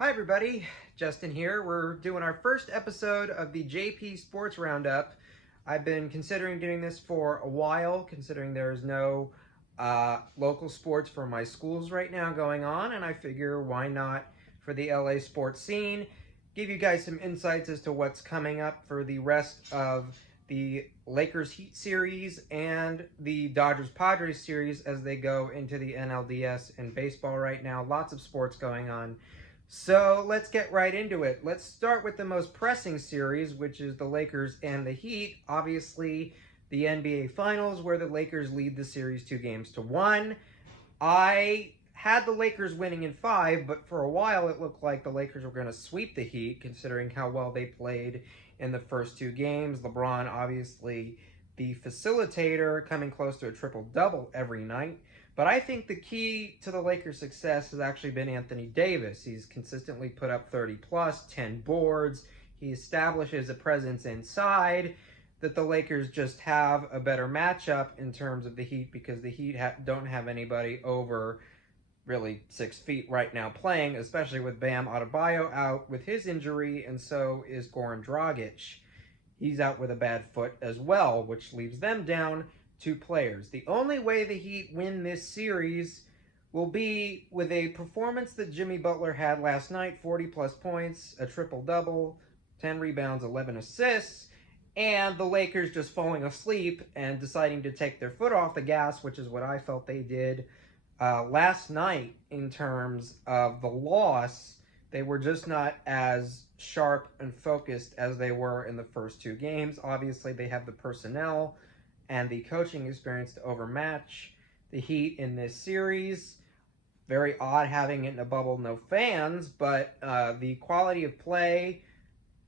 Hi everybody, Justin here. We're doing our first episode of the JP Sports Roundup. I've been considering doing this for a while, considering there is no local sports for my schools right now going on, and I figure why not for the LA sports scene, give you guys some insights as to what's coming up for the rest of the Lakers Heat series and the Dodgers Padres series as they go into the NLDS and baseball right now. Lots of sports going on. So let's get right into it. Let's start with the most pressing series, which is the Lakers and the Heat. Obviously, the NBA Finals, where the Lakers lead the series 2-1. I had the Lakers winning in 5, but for a while it looked like the Lakers were going to sweep the Heat, considering how well they played in the first 2 games. LeBron, obviously, the facilitator, coming close to a triple-double every night. But I think the key to the Lakers' success has actually been Anthony Davis. He's consistently put up 30 plus, 10 boards. He establishes a presence inside that the Lakers just have a better matchup in terms of the Heat, because the Heat don't have anybody over really 6 feet right now playing, especially with Bam Adebayo out with his injury, and so is Goran Dragic. He's out with a bad foot as well, which leaves them down 2 players. The only way the Heat win this series will be with a performance that Jimmy Butler had last night, 40 plus points, a triple-double, 10 rebounds, 11 assists, and the Lakers just falling asleep and deciding to take their foot off the gas, which is what I felt they did last night in terms of the loss. They were just not as sharp and focused as they were in the first 2 games. Obviously, they have the personnel and the coaching experience to overmatch the Heat in this series. Very odd having it in a bubble, no fans, but the quality of play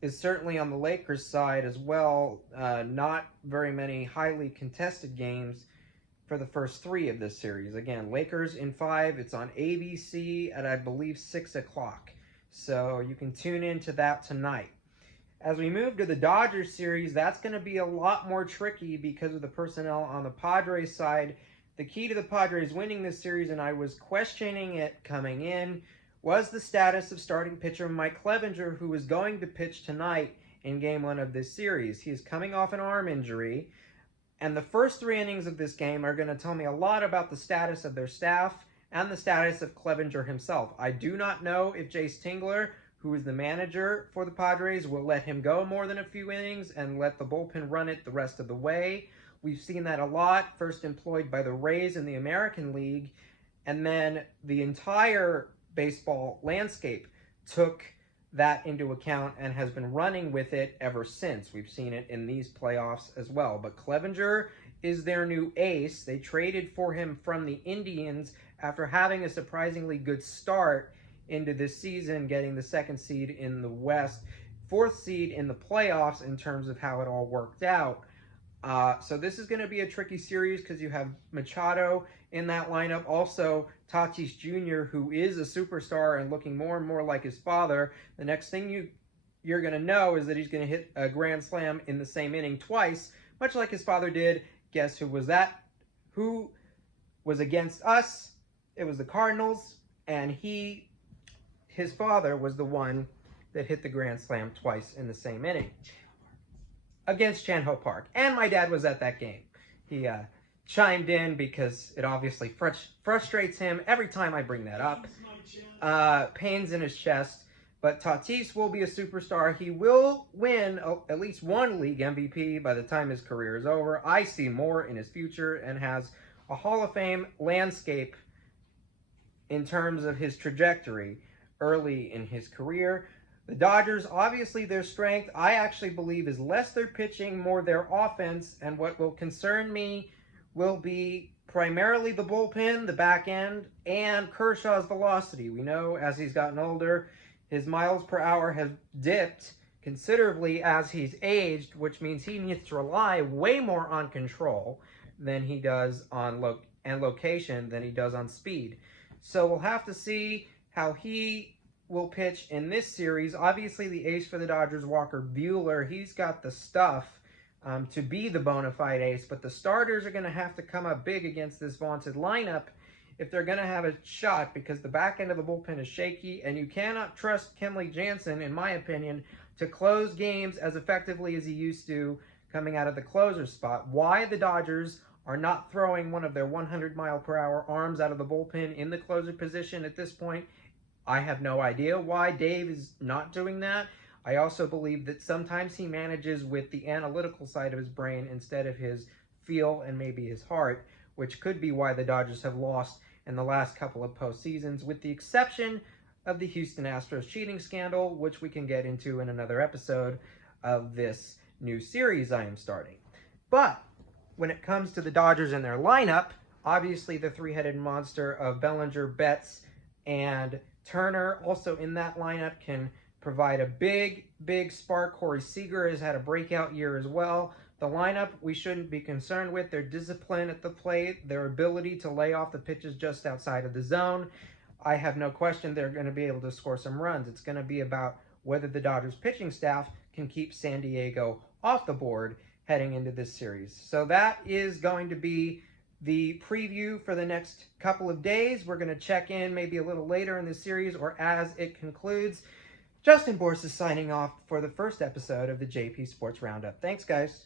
is certainly on the Lakers side as well. Not very many highly contested games for the first 3 of this series. Again, Lakers in 5. It's on ABC at, I believe, 6 o'clock. So you can tune into that tonight. As we move to the Dodgers series, that's going to be a lot more tricky because of the personnel on the Padres side. The key to the Padres winning this series, and I was questioning it coming in, was the status of starting pitcher Mike Clevinger, who is going to pitch tonight in Game 1 of this series. He is coming off an arm injury, and the first 3 innings of this game are going to tell me a lot about the status of their staff and the status of Clevinger himself. I do not know if Jace Tingler, who is the manager for the Padres, will let him go more than a few innings and let the bullpen run it the rest of the way. We've seen that a lot, first employed by the Rays in the American League, and then the entire baseball landscape took that into account and has been running with it ever since. We've seen it in these playoffs as well. But Clevinger is their new ace. They traded for him from the Indians after having a surprisingly good start into this season, getting the 2nd seed in the West, 4th seed in the playoffs in terms of how it all worked out. So this is going to be a tricky series because you have Machado in that lineup. Also, Tatis Jr., who is a superstar and looking more and more like his father. The next thing you're going to know is that he's going to hit a grand slam in the same inning twice, much like his father did. Guess who was that? Who was against us? It was the Cardinals, and his father was the one that hit the grand slam twice in the same inning against Chan Ho Park. And my dad was at that game. He chimed in because it obviously frustrates him every time I bring that up. Pains in his chest. But Tatis will be a superstar. He will win at least 1 league MVP by the time his career is over. I see more in his future and has a Hall of Fame landscape in terms of his trajectory early in his career. The Dodgers, obviously their strength, I actually believe, is less their pitching, more their offense, and what will concern me will be primarily the bullpen, the back end, and Kershaw's velocity. We know as he's gotten older, his miles per hour have dipped considerably as he's aged, which means he needs to rely way more on control than he does on location than he does on speed. So we'll have to see how he will pitch in this series. Obviously, the ace for the Dodgers, Walker Buehler, he's got the stuff to be the bona fide ace, but the starters are going to have to come up big against this vaunted lineup if they're going to have a shot, because the back end of the bullpen is shaky, and you cannot trust Kenley Jansen, in my opinion, to close games as effectively as he used to coming out of the closer spot. Why the Dodgers are not throwing one of their 100-mile-per-hour arms out of the bullpen in the closer position at this point, I have no idea why Dave is not doing that. I also believe that sometimes he manages with the analytical side of his brain instead of his feel and maybe his heart, which could be why the Dodgers have lost in the last couple of postseasons, with the exception of the Houston Astros cheating scandal, which we can get into in another episode of this new series I am starting. But when it comes to the Dodgers and their lineup, obviously the three-headed monster of Bellinger, Betts, and Turner also in that lineup can provide a big spark. Corey Seager has had a breakout year as well. The lineup we shouldn't be concerned with. Their discipline at the plate, their ability to lay off the pitches just outside of the zone. I have no question they're going to be able to score some runs. It's going to be about whether the Dodgers pitching staff can keep San Diego off the board heading into this series. So that is going to be the preview for the next couple of days. We're going to check in maybe a little later in the series or as it concludes. Justin Borst is signing off for the first episode of the JP Sports Roundup. Thanks, guys.